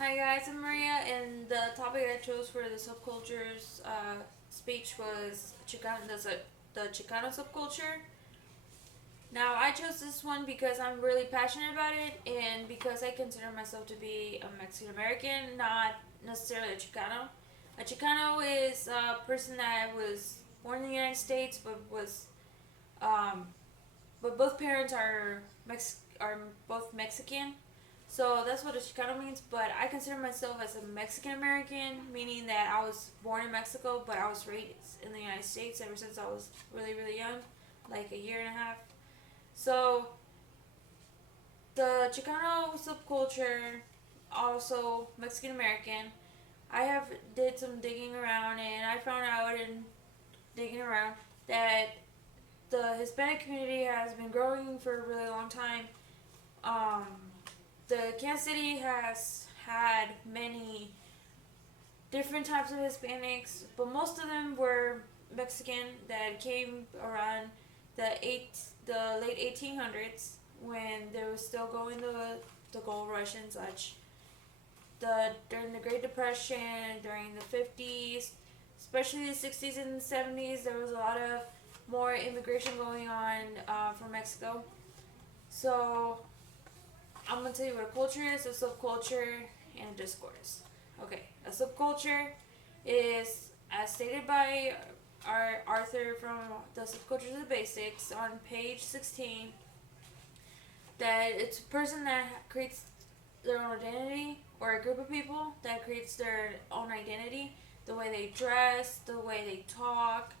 Hi guys, I'm Maria, and the topic I chose for the subcultures speech was the Chicano subculture. Now, I chose this one because I'm really passionate about it, and because I consider myself to be a Mexican American, not necessarily a Chicano. A Chicano is a person that was born in the United States, um, but both parents are both Mexican. So that's what a Chicano means, but I consider myself as a Mexican American, meaning that I was born in Mexico, but I was raised in the United States ever since I was really, really young, like a year and a half. So the Chicano subculture, also Mexican American, I have did some digging around, and I found out in digging around that the Hispanic community has been growing for a really long time. Um, the Kansas City has had many different types of Hispanics, but most of them were Mexican that came around the late 1800s when they were still going the gold rush and such. During the Great Depression, during the 50s, especially the 60s and 70s, there was a lot of more immigration going on from Mexico. So I'm gonna tell you what a culture is, a subculture, and a discourse. Okay, a subculture is, as stated by our Arthur from the Subcultures of the Basics on page 16, that it's a person that creates their own identity, or a group of people that creates their own identity, the way they dress, the way they talk.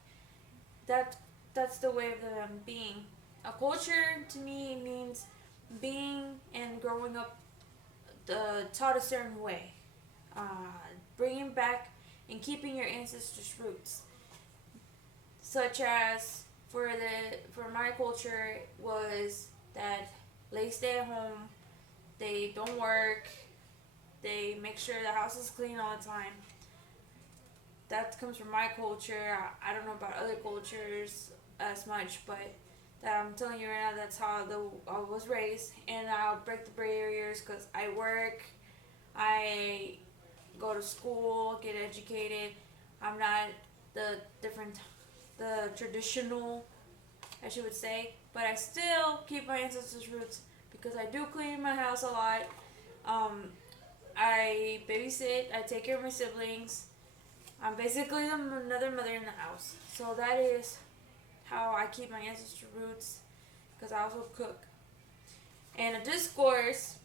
That that's the way of them being. A culture to me means being and growing up taught a certain way, uh, bringing back and keeping your ancestors' roots, such as for my culture was that they stay at home, they don't work, they make sure the house is clean all the time. That comes from my culture. I don't know about other cultures as much, but that I'm telling you right now, that's how I was raised, and I'll break the barriers because I work, I go to school, get educated. I'm not the different, the traditional, as you would say, but I still keep my ancestors' roots because I do clean my house a lot. Um, I babysit. I take care of my siblings. I'm basically another mother in the house. So that is how I keep my ancestral roots because I also cook. And a discourse,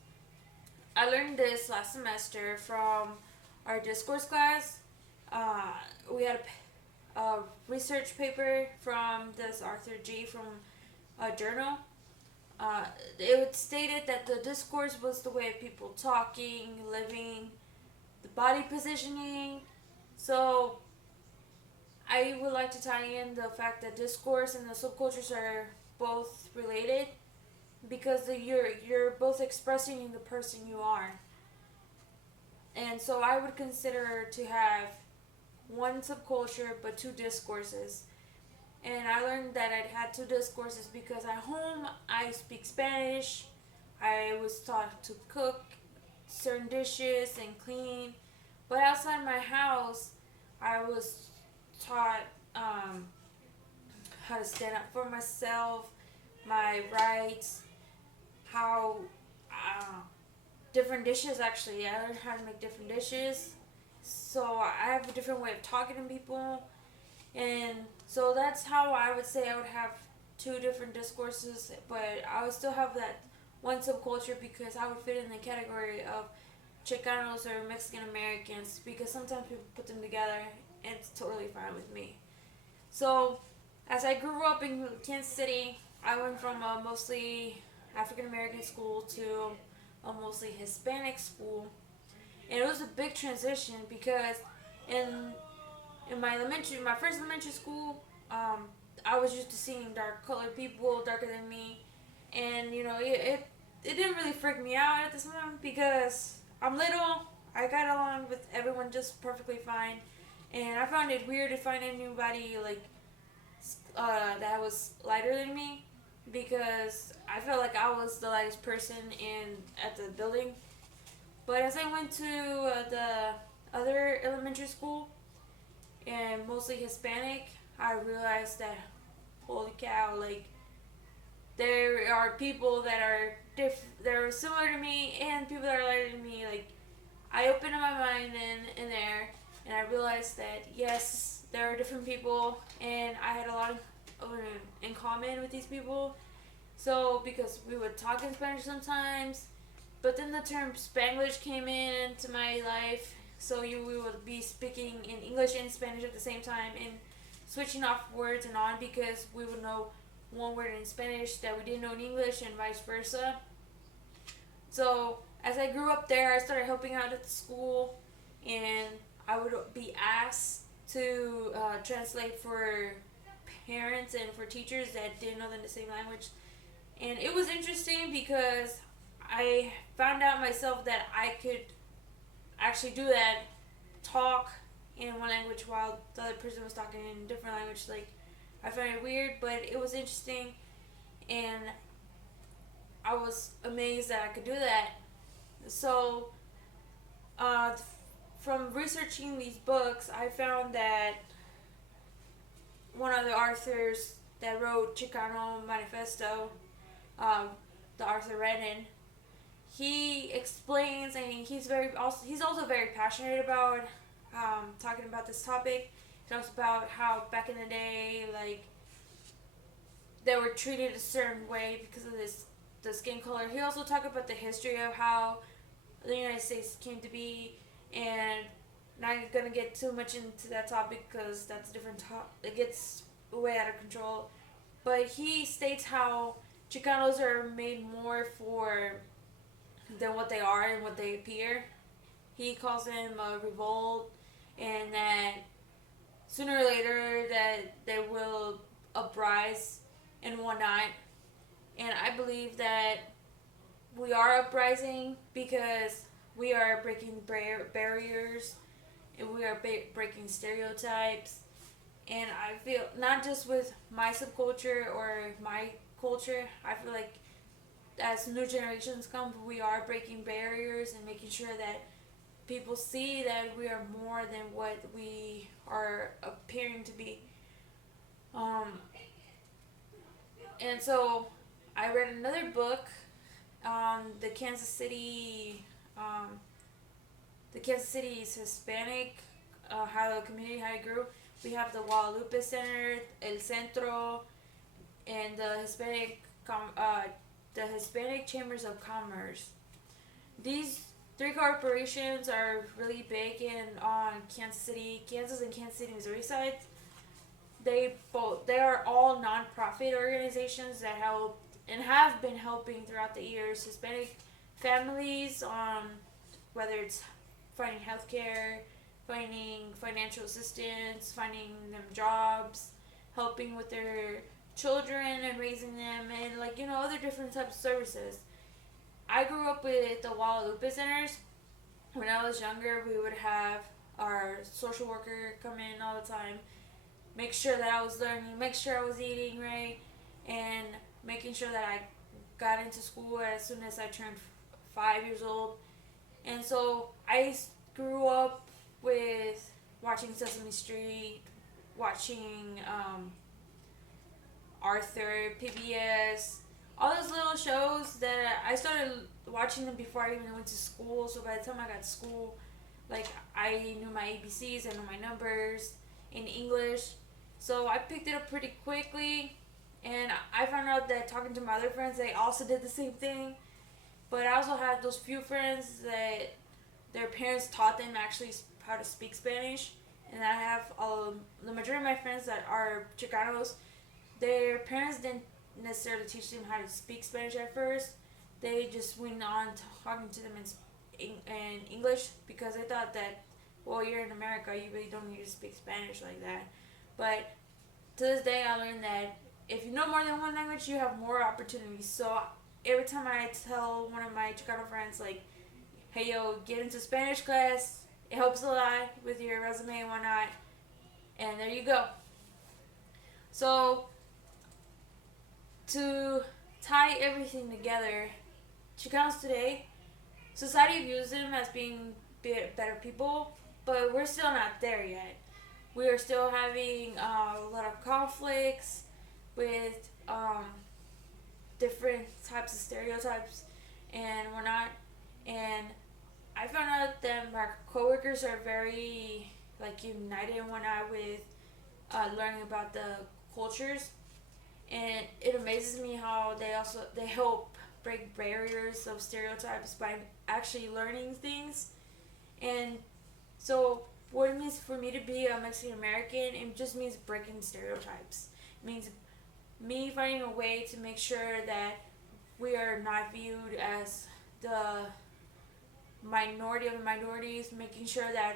I learned this last semester from our discourse class. Uh, we had a research paper from this Arthur G. from a journal. It stated that the discourse was the way of people talking, living, the body positioning. So I would like to tie in the fact that discourse and the subcultures are both related because you're both expressing the person you are. And so I would consider to have one subculture but two discourses. And I learned that I had two discourses because at home I speak Spanish. I was taught to cook certain dishes and clean. But outside my house, I was taught how to stand up for myself, my rights, how uh, different dishes actually. I learned how to make different dishes. So I have a different way of talking to people. And so that's how I would say I would have two different discourses, but I would still have that one subculture because I would fit in the category of Chicanos or Mexican Americans because sometimes people put them together and it's totally fine with me. So, as I grew up in Kansas City, I went from a mostly African American school to a mostly Hispanic school. And it was a big transition because in my first elementary school, I was used to seeing dark colored people, darker than me, and it didn't really freak me out at this moment because I'm little. I got along with everyone just perfectly fine, and I found it weird to find anybody that was lighter than me because I felt like I was the lightest person in at the building. But as I went to the other elementary school, and mostly Hispanic, I realized that holy cow, like there are people that are that are similar to me and people that are lighter than me. Like I opened up my mind in there, and I realized that yes, there are different people, and I had a lot of in common with these people. So because we would talk in Spanish sometimes, but then the term Spanglish came into my life, so we would be speaking in English and Spanish at the same time and switching off words and on because we would know one word in Spanish that we didn't know in English and vice versa. So as I grew up there, I started helping out at the school, and I would be asked to translate for parents and for teachers that didn't know the same language. And it was interesting because I found out myself that I could actually do that, talk in one language while the other person was talking in a different language. Like, I found it weird, but it was interesting, and I was amazed that I could do that. So, uh, from researching these books, I found that one of the authors that wrote Chicano Manifesto, um, the Arthur Renan, he explains, and he's also very passionate about talking about this topic. He talks about how back in the day, like they were treated a certain way because of the skin color. He also talked about the history of how the United States came to be, and not gonna get too much into that topic because that's a different topic. It gets way out of control. But he states how Chicanos are made more for than what they are and what they appear. He calls them a revolt, and that sooner or later that they will uprise and whatnot. And I believe that we are uprising because we are breaking barriers, and we are breaking stereotypes. And I feel not just with my subculture or my culture, I feel like as new generations come, we are breaking barriers and making sure that people see that we are more than what we are appearing to be. Um, and so I read another book, the Kansas City, um, the Kansas City's Hispanic, how the community, how it grew. We have the Guadalupe Center, El Centro, and the Hispanic Chambers of Commerce. These three corporations are really big in on Kansas City, Kansas, and Kansas City, Missouri side. They are all nonprofit organizations that help and have been helping throughout the years Hispanic families on whether it's finding healthcare, finding financial assistance, finding them jobs, helping with their children and raising them, and like other different types of services. I grew up with the Guadalupe centers. When I was younger, we would have our social worker come in all the time, make sure that I was learning, make sure I was eating right, and making sure that I got into school as soon as I turned 5 years old. And so I grew up with watching Sesame Street, watching Arthur, PBS, all those little shows that I started watching them before I even went to school. So by the time I got to school, like I knew my ABCs, I knew my numbers in English. So I picked it up pretty quickly, and I found out that talking to my other friends, they also did the same thing. But I also had those few friends that their parents taught them actually how to speak Spanish, and I have the majority of my friends that are Chicanos. Their parents didn't necessarily teach them how to speak Spanish at first. They just went on talking to them in English because they thought that, well, you're in America, you really don't need to speak Spanish like that. But to this day, I learned that if you know more than one language, you have more opportunities. So every time I tell one of my Chicano friends, like, hey, yo, get into Spanish class, it helps a lot with your resume and whatnot. And there you go. So to tie everything together, Chicanos today society views them as being better people, but we're still not there yet. We are still having a lot of conflicts with different types of stereotypes and whatnot. And I found out that my coworkers are very like united and whatnot with learning about the cultures, and it amazes me how they help break barriers of stereotypes by actually learning things. And so what it means for me to be a Mexican American, it just means breaking stereotypes. It means me finding a way to make sure that we are not viewed as the minority of the minorities, making sure that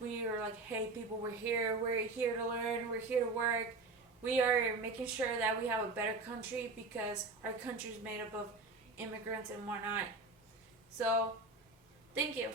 we are like, hey, people, we're here to learn, we're here to work. We are making sure that we have a better country because our country is made up of immigrants and whatnot. So, thank you.